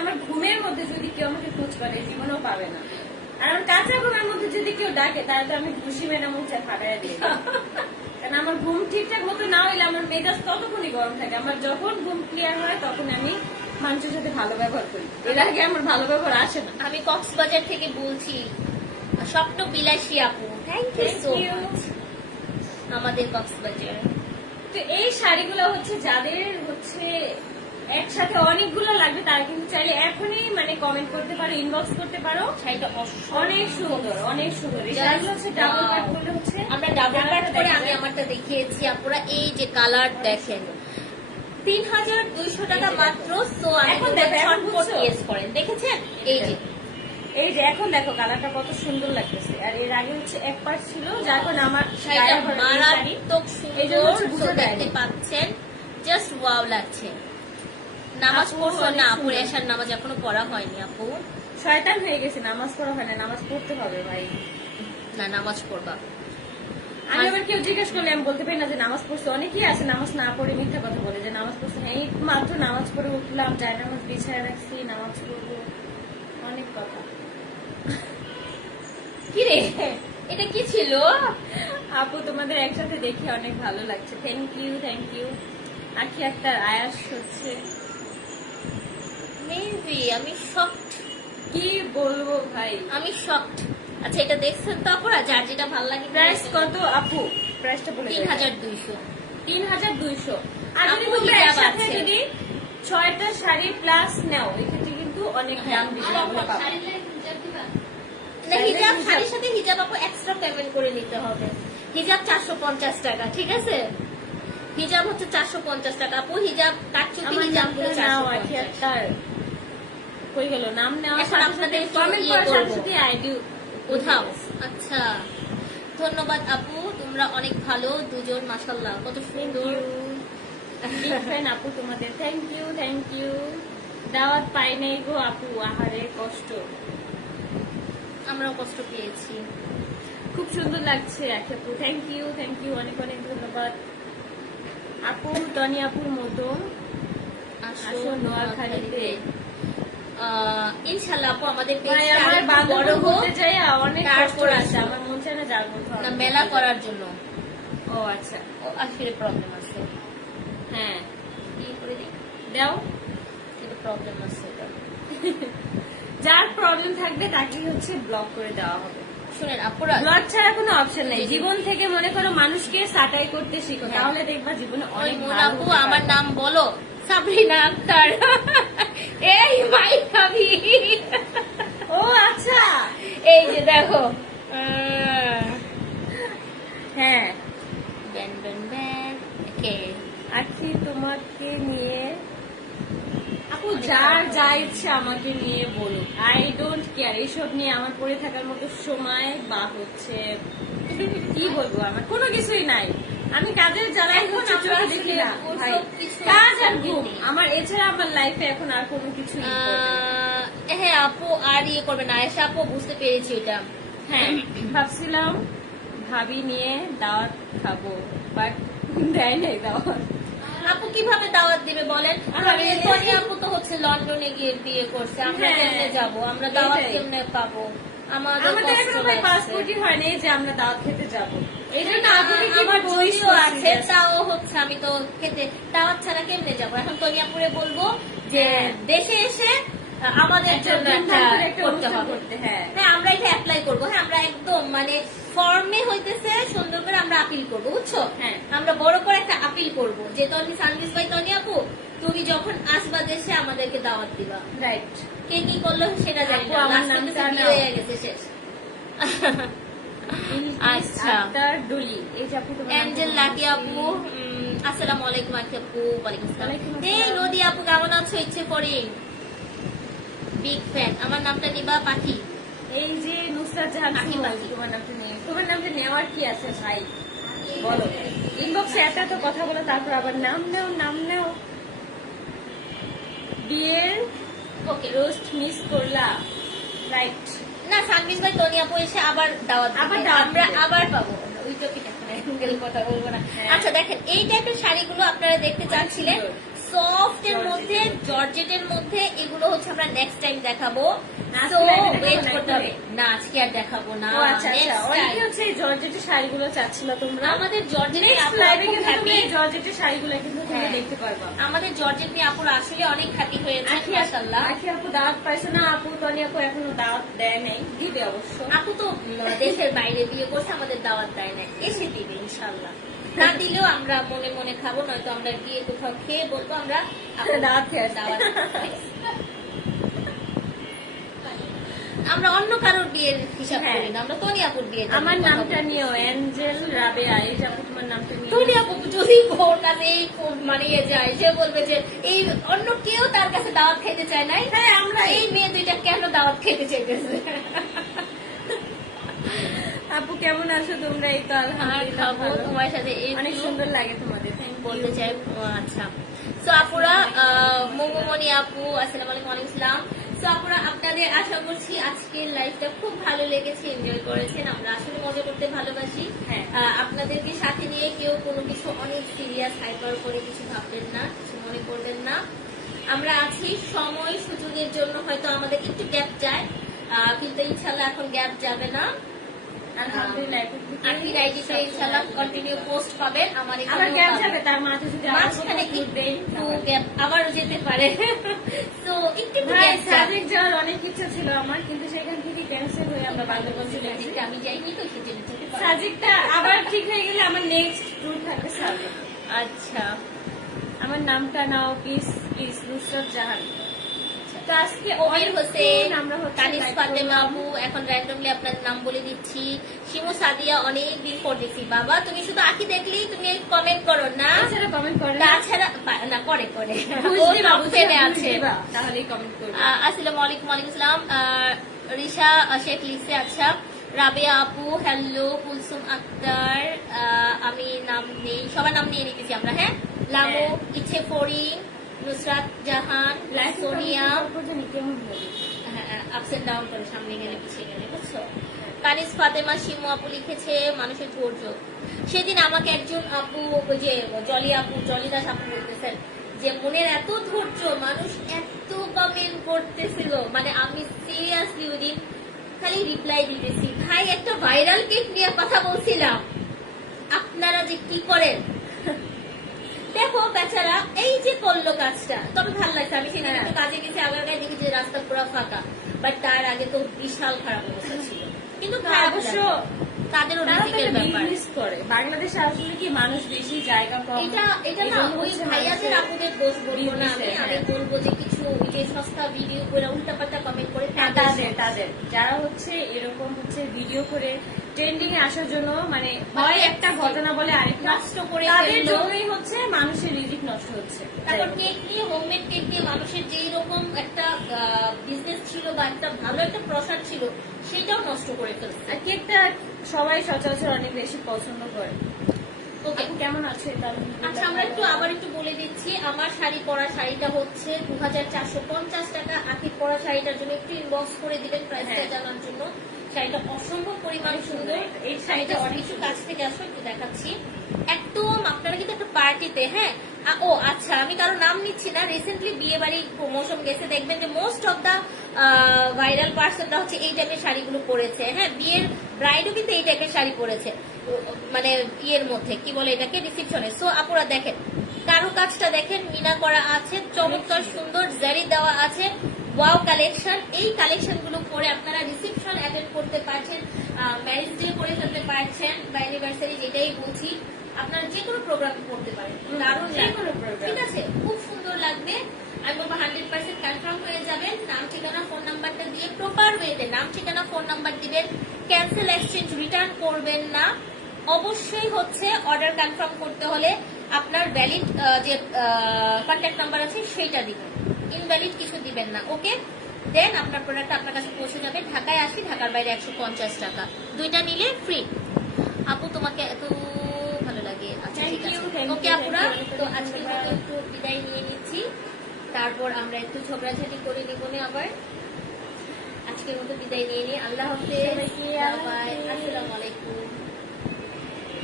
আমার ঘুমের মধ্যে যদি কেউ আমাকে খোঁজ করে জীবনেও পাবে না। আর আমার কাঁচা ঘুমের মধ্যে যদি কেউ ডাকে তাহলে তো আমি খুশি মেনা মুখে ফাটাই দিই। কারণ আমার ঘুম ঠিকঠাক মতো না হইলে আমার মেজাজ ততক্ষণই গরম থাকে। আমার যখন ঘুম ক্লিয়ার হয় তখন আমি মানুষের সাথে ভালো ব্যবহার করি, এর আগে আমার ভালো ব্যবহার আসে না। আমি কক্সবাজার থেকে বলছি, স্বপ্ন বিলাসী আপু, থ্যাংক ইউ সো মাচ। আমাদের কক্সবাজার। তো এই শাড়িগুলো হচ্ছে যাদের হচ্ছে একসাথে অনেকগুলো লাগবে তারা কিন্তু চাইলে এখনই মানে কমেন্ট করতে পারো, ইনবক্স করতে পারো। শাড়িটা অনেক সুন্দর, অনেক সুন্দর। এই শাড়িগুলো হচ্ছে ডাবল কাট করলে হচ্ছে আমরা ডাবল কাট করে আমি আমারটা দেখিয়েছি আপুরা। এই যে কালার দেখেন, 3200 টাকা মাত্র। সো এখন দেখো, এখন বুঝছো? ইয়েস করেন, দেখেছেন? এই যে এখন দেখো কালারটা কত সুন্দর লাগতেছে। আর এর আগে হচ্ছে এক পার্ট ছিল, যার কারণে আমার শাড়িটা মারাত্মক এই জন্য সুন্দর। হচ্ছে বুঝতে দেখতে পাচ্ছেন, জাস্ট ওয়াও লাগছে। নামাজ আপু পড়ছো অনেক না? আপু সুন্দর। এশার নামাজ এখনো পড়া হয়নি আপু। শয়তান হয়ে গেছে, নামাজ পড়া হয় না, নামাজ পড়তে হবে ভাই। না, নামাজ পড়বা। আমি আবার কেউ জিজ্ঞেস করলে আমি বলতে পারি না যে নামাজ পড়ছে। অনেকেই আছে নামাজ না পড়ে মিথ্যা কথা বলে যে নামাজ পড়ছে। হ্যাঁ, এই মাত্র নামাজ পড়ে উঠলাম, যাই নামাজ বিছায় রাখছি, নামাজ পড়বো, অনেক কথা। কি রে, এটা কি ছিল? আপু তোমাদের একসাথে দেখে অনেক ভালো লাগছে। Thank you, thank you. Akhi একটা আয়াস হচ্ছে, মেবি আমি শকড। কি বলবো ভাই, আমি শকড। আচ্ছা, এটা দেখছেন তো আপুরা? যার যেটা ভালো লাগে। প্রাইস কত আপু? প্রাইসটা বলে 3200। 3200। আর যদি আপু তোমরা হিজাব একসাথে আছে। যদি 6টা শাড়ি প্লাস নাও, এক্ষেত্রে কিন্তু অনেক দাম বেশি আমরা পাবো। না, হিজাব শাড়ির সাথে হিজাব আপু এক্সট্রা পেমেন্ট করে নিতে হবে। হিজাব 450 টাকা, ঠিক আছে? হিজাব হচ্ছে 450 টাকা আপু। হিজাব কাটচুপি আমার হিজাব নামটা গুলো নাও, আখি 450। একটার কই গেল নাম নেওয়ার এখন সাথে সাথে আপনাদের কমেন্ট ইয়ে করার সাথে করবো। সাথে আইডি কোথাও। আচ্ছা, ধন্যবাদ আপু, তোমরা অনেক ভালো দুজন, মাশাআল্লাহ কত সুন্দর। বিগ ফ্যান আপু তোমাদের। Thank you, thank you. দাওয়াত পাই নাই গো আপু, আহারে কষ্ট। আমরাও কষ্ট পেয়েছি। খুব সুন্দর লাগছে আপু, থ্যাংক ইউ, থ্যাংক ইউ, অনেক অনেক ধন্যবাদ আপু। টনি আপুর মতো আসো নোয়াখালীতে। ইনশাআল্লাহ আপু, আমাদের ভাই পেজটা আমার আরেকটু বান্ধবী বড় হোক। বলতে যাই অনেক কষ্ট তারপর আছে, আসো। আমার মন চায় না যার মধ্যে না, মেলা করার জন্য। ও আচ্ছা, ও আসলে প্রবলেম আছে। হ্যাঁ কি করে দিই? দাও। কিন্তু প্রবলেম আছে এটা। যার প্রবলেম থাকবে তাকে হচ্ছে ব্লক করে দেওয়া হবে। শুনেন আপুরা, ব্লক ছাড়া কোনো অপশন নাই। জীবন থেকে মনে করো মানুষকে সাটাই করতে শিখো, হ্যাঁ। তাহলে দেখবা জীবনে ওই অনেক মোনা ভালো আপু, হতে আমার পারবে। নাম বলো। সাবরিনা আক্তার। এই মাই ভাবি। ও আচ্ছা, এই যে দেখো। হ্যাঁ ব্যান ব্যান ব্যান। ওকে আখি তোমাকে নিয়ে আপু যার যা ইচ্ছে আমাকে নিয়ে বলুক, আই ডোন্ট কেয়ার। এসব নিয়ে আমার পড়ে থাকার মতো সময় বা হচ্ছে কি বলবো, আমার কোনো কিছুই নাই। আমি কাজের জ্বালাই এখন হচ্ছে আমরা চোখে দেখি না আসলে ভাই, ওসব কিছু কাজ আর একদমই ঘুম। নেই। আমার এছাড়া আমার লাইফে এখন আর কোনো কিছু হ্যাঁ আপু, আর ইয়ে করবে না। আয়েশা আপু, বুঝতে পেরেছি এটা। হ্যাঁ ভাবছিলাম ভাবি নিয়ে দাওয়াত খাবো, বাট দেয় নাই দাওয়াত। আপু কিভাবে দাওয়াত দিবে বলেন? আরে, টনি আপু তো হচ্ছে লন্ডনে গিয়ে বিয়ে করছে, আমরা হ্যাঁ, কেমনে যাবো? আমরা দাওয়াত এটাই। কেমনে পাবো? আমাদের আমাদের কষ্ট এখনো ভাই লাগছে। পাসপোর্টই হয়নি যে আমরা দাওয়াত খেতে যাবো। এই জন্য আপনি কি আমার বইস বইও আছে, তাও হচ্ছে আমি তো খেতে দাওয়াত ছাড়া কেমনে যাবো? এখন তনিয়াপুরে বলবো যে হ্যাঁ। দেশে এসে আমাদের জন্য একটা করতে হবে। হ্যাঁ হ্যাঁ, আমরা এটা অ্যাপ্লাই করবো। হ্যাঁ, আমরা একদম মানে ফর্মে হইতেছে সুন্দর করে আমরা আপিল করবো, বুঝছো? হ্যাঁ। আমরা বড় করে একটা আপিল করবো যে তনি সার্ভিস বাই তনি আপু, তুমি যখন আসবা দেশে আমাদেরকে দাওয়াত দিবা। রাইট। কে কি করলো সেটা জানি আপু, না, আমার লাস্টে নামটা কিছু বিয়ে নাও। হয়ে গেছে, শেষ। আচ্ছা। আক্তার ডলি, এই যে আপু তোমার অ্যাঞ্জেল নামটা লাকি আপু, আসসালামু আলাইকুম আখি আপু। ওয়ালাইকুম আসসালাম। ওয়ালাইকুম আসসালাম। এই নদী আপু, কেমন আছো? ইচ্ছে করে বিগ ফ্যান। আমার নামটা নিবা পাখি। এই যে নুসরাত জাহান পাখি, সুমন, পাখি। তোমার নামটা নিয়ে, তোমার নামটা নেওয়ার কি আছে ভাই বলো? ইনবক্সে এত কথা বলো, তারপর আবার নাম নেও, নাম নেও। বিয়ের ওকে, রোস্ট মিস করলা, রাইট। না সার্ভিস বাই তনি আপু এসে আবার দাওয়াত দিবে। আবার দাওয়াত আমরা দিবে। আবার পাবো। ওই টপিক এখন অ্যাঙ্গেল কথা বলবো না। হ্যাঁ। আচ্ছা দেখেন, এই টাইপের শাড়িগুলো আপনারা দেখতে চাচ্ছিলেন, সুন্দর। সফট এর জর্জেটের মধ্যে, মধ্যে। জর্জেটের মধ্যে। এগুলো হচ্ছে আমরা নেক্সট টাইম দেখাবো। আজকে তো live এ দেখাবো ওয়েট না করতে হবে। এখনই? না আজকে আর দেখাবো না, ও আচ্ছা আচ্ছা, next অনেকে time। হচ্ছে এই জর্জেটের শাড়িগুলো চাচ্ছিল তোমরা। আমাদের জর্জেট নেক্সট লাইভে কিন্তু তুমি এই জর্জেটের শাড়িগুলো কিন্তু তুমি হ্যাঁ। দেখতে পারবা। আমাদের জর্জেট নিয়ে আপুর আসলে অনেক হ্যাপি হয়েছে আখি মাশাআল্লাহ। আখি আপু দাওয়াত পাইছে না, আপু তনি আপু এখনো দাওয়াত দেয় নাই, দিবে অবশ্য। আপু তো দেশের বাইরে বিয়ে করছে, আমাদের দাওয়াত দেয় না, এসে দিবে ইনশাআল্লাহ। না দিলেও আমরা মনে মনে খাবো, নয়তো আমরা গিয়ে কোথাও খেয়ে বলবো আমরা আপুর দাওয়াত খেয়ে আসছি। দাওয়াত আমরা অন্য কারোর বিয়ের হিসাব হ্যাঁ। করি না, আমরা তনি আপুর বিয়ে। আমার নামটা নিও, অ্যাঞ্জেল রাবেয়া, এই যে আপু তোমার নামটা নিও। তনি আপু যদি ওর কাছে এই খুব মানিয়ে যায়, সে বলবে যে এই অন্য কেউ তার কাছে দাওয়াত খেতে চায় নাই, হ্যাঁ আমরা এই মেয়ে দুইটা কেন দাওয়াত খেতে চাইতেছে। আপু কেমন আছো তোমরা? এই তো আর আলহামদুলিল্লাহ খাবো ভালো। তোমার সাথে, এই অনেক সুন্দর লাগে তোমাদের, থ্যাংক বলতে ইউ। চাই। ও আচ্ছা, সো আপুরা, মোমোমনি আপু আসসালামু আলাইকুম। ওয়ালাইকুম আসসালাম। সো আপুরা, আপনাদের আশা করছি আজকের লাইফটা খুব ভালো লেগেছে, এনজয় করেছেন। আমরা আসলে মজা করতে ভালোবাসি। হ্যাঁ। আপনাদেরকে সাথে নিয়ে কেউ কোনো কিছু অনেক সিরিয়াস হাইপার করে কিছু ভাববেন না, কিছু মনে করবেন না। আমরা আছি সময় সুযোগের জন্য, হয়তো আমাদের একটু গ্যাপ যায়, কিন্তু ইনশাল্লাহ এখন গ্যাপ যাবে না। আলহামদুলিল্লাহ আখির আইডিতে ইনশাআল্লাহ কন্টিনিউ পোস্ট পাবেন। আমার আবার এখানেও গ্যাপ পাবেন। যাবে, তার মাঝে যদি আবার মাঝখানে কোথাও ঘুরবে, একটু গ্যাপ আবারও যেতে পারে। তো একটু ভাই গ্যাপ সাজেক যাওয়ার অনেক ইচ্ছা ছিল আমার, কিন্তু সেখান থেকে ক্যান্সেল হয়ে আমরা বান্দরবান চলে আসি। আমি যাইনি তো সেজন্য যেতে পারি। সাজেকটা আবার ঠিক হয়ে গেলে আমার নেক্সট ট্যুর থাকবে সাজেক। আচ্ছা, আমার নামটা নাও প্লিজ প্লিজ, নুসরাত জাহান। তো আজকে কবির হোসেন, আমরা হচ্ছে কানিস live ফাতেমা করলাম। আপু, এখন র্যান্ডমলি আপনার নাম বলে দিচ্ছি। শিমু সাদিয়া, অনেক দিন পর দেখছি। বাবা তুমি শুধু আঁকি দেখলেই তুমি কমেন্ট করো না, তাছাড়া কমেন্ট করে না। তাছাড়া না করে করে বুঝ ও দিবা, top বুঝ 10 এ দিবা, আছে। বুঝ দিবা, তাহলেই কমেন্ট করবে। আসসালামু আলাইকুম। ওয়ালাইকুম আসসালাম। রিশা শেখ লিখছে, আচ্ছা। রাবেয়া আপু হ্যালো। কুলসুম আক্তার, আমি নাম নেই, সবার নাম নিয়ে নিতেছি আমরা। হ্যাঁ, লামু, হ্যাঁ। ইচ্ছে ফরিং, নুসরাত জাহান, লাইফ সোনিয়া, জানি কেমন হবে। হ্যাঁ আপস এন্ড ডাউন করে, সামনে গেলে পিছিয়ে গেলে, বুঝছো। কানিস ফাতেমা, শিমু আপু লিখেছে মানুষের ধৈর্য। সেদিন আমাকে একজন আপু, ওই যে জলি আপু, জলি দাস আপু বলতেছেন যে মনের এত ধৈর্য, মানুষ এত কমেন্ট করতেছিল, মানে আমি সিরিয়াসলি ওই দিন খালি রিপ্লাই দিতেছি, ভাই একটা ভাইরাল কেক নিয়ে কথা বলছিলাম, আপনারা যে কি করেন দেখো বেচারা এই যে করলো কাজটা, তবে ভালো লাগছে। আমি সেদিন একটু কাজে গেছি, আগে দেখি যে রাস্তা পুরো ফাঁকা, বাট তার আগে তো বিশাল খারাপ অবস্থা ছিল। কিন্তু খারাপ অবশ্য লাগছে। তাদেরও তারা তো রিজিকের একটা ব্যাপার। business করে। বাংলাদেশে আসলে কি মানুষ বেশি, জায়গা কম। এটা না এজন্য ওই হচ্ছে ভাইয়াদের মানুষের আপুদের দোষ বলবো না আমি, business-এ, আমি হ্যাঁ। বলবো যে কিছু ওই যে সস্তা ভিডিও করে উল্টাপাল্টা কমেন্ট করে হ্যাঁ, তাদের তাদের যারা হচ্ছে এরকম হচ্ছে ভিডিও করে ট্রেন্ডিং এ আসার জন্য, মানে হয় একটা ঘটনা বলে আরেকটা নষ্ট করে তাদের ফেললো। জন্যই হচ্ছে মানুষের রিজিক নষ্ট হচ্ছে। তারপর কেক নিয়ে, হোমমেড কেক দিয়ে মানুষের যেই রকম একটা বিজনেস ছিল বা একটা ভালো একটা প্রসার ছিল, সেটাও নষ্ট করে ফেলছে। আর কেকটা সবাই সচরাচর অনেক বেশি পছন্দ করে। ওকে, আপু কেমন আছে? আচ্ছা আমরা একটু আবার একটু বলে দিচ্ছি। আমার শাড়ি পরা শাড়িটা হচ্ছে 2450 টাকা। আখির পরা শাড়িটার জন্য একটু ইনবক্স করে দিবেন প্রাইসটা হ্যাঁ। জানার জন্য। শাড়িটা অসম্ভব পরিমাণ সুন্দর। এই শাড়িটা শাড়িটা অনেক অনেক কিছু সুন্দর। কাছ থেকে আসো, একটু দেখাচ্ছি। একদম আপনারা কিন্তু একটা পার্টিতে, হ্যাঁ। ও আচ্ছা, আমি কারো নাম নিচ্ছি না, রিসেন্টলি বিয়ে বাড়ির প্রমোশন গেছে, দেখবেন যে মোস্ট অফ দা ভাইরাল পার্সনরা হচ্ছে এই টাইপের শাড়িগুলো পরেছে। হ্যাঁ, বিয়ের ব্রাইডও কিন্তু এই টাইপের শাড়ি পরেছে, মানে ইয়ের মধ্যে কি বলে এটাকে, রিসেপশনে। সো আপুরা দেখেন, কারো কাজটা দেখেন, মিনা করা আছে, চমৎকার সুন্দর জারি দেওয়া আছে, ওয়াও কালেকশন। এই কালেকশন গুলো পরে আপনারা রিসেপশন অ্যাটেন্ড করতে পারছেন, ম্যারেজ ডে করে ফেলতে পারছেন, বা অ্যানিভার্সারি, যেটাই বলছি, আপনারা যে কোনো প্রোগ্রাম করতে পারেন, দারুণ যে লাগবে। কোনো program। ঠিক আছে, খুব সুন্দর লাগবে। আমি বলবো 100% কনফার্ম হয়ে যাবেন। নাম ঠিকানা ফোন নাম্বারটা দিয়ে প্রপার ওয়েতে নাম ঠিকানা ফোন নাম্বার দিবেন। ক্যান্সেল এক্সচেঞ্জ রিটার্ন করবেন না। অবশ্যই হচ্ছে অর্ডার কনফার্ম করতে হলে আপনার ভ্যালিড যে কন্ট্যাক্ট নাম্বার আছে সেইটা দিবেন, ইনভ্যালিড কিছু দিবেন না। ওকে, দেন আপনার প্রোডাক্ট আপনার কাছে পৌঁছে যাবে। ঢাকায় আসি, ঢাকার বাইরে 150 টাকা, দুইটা নিলে ফ্রি। আপু তোমাকে এত ভালো লাগে। আচ্ছা Thank ঠিক আছে, you, thank ওকে you, আপুরা, thank you, তো thank you, আজকের মতো ধন্যবাদ। একটু বিদায় নিয়ে নিচ্ছি, তারপর আমরা একটু ঝগড়াঝাটি করে নিব না আবার। আজকের মতো বিদায় নিয়ে নিই, আল্লাহ হাফেজ, সবাইকে আল্লাহ বাই, হাফেজ। আসসালামু আলাইকুম।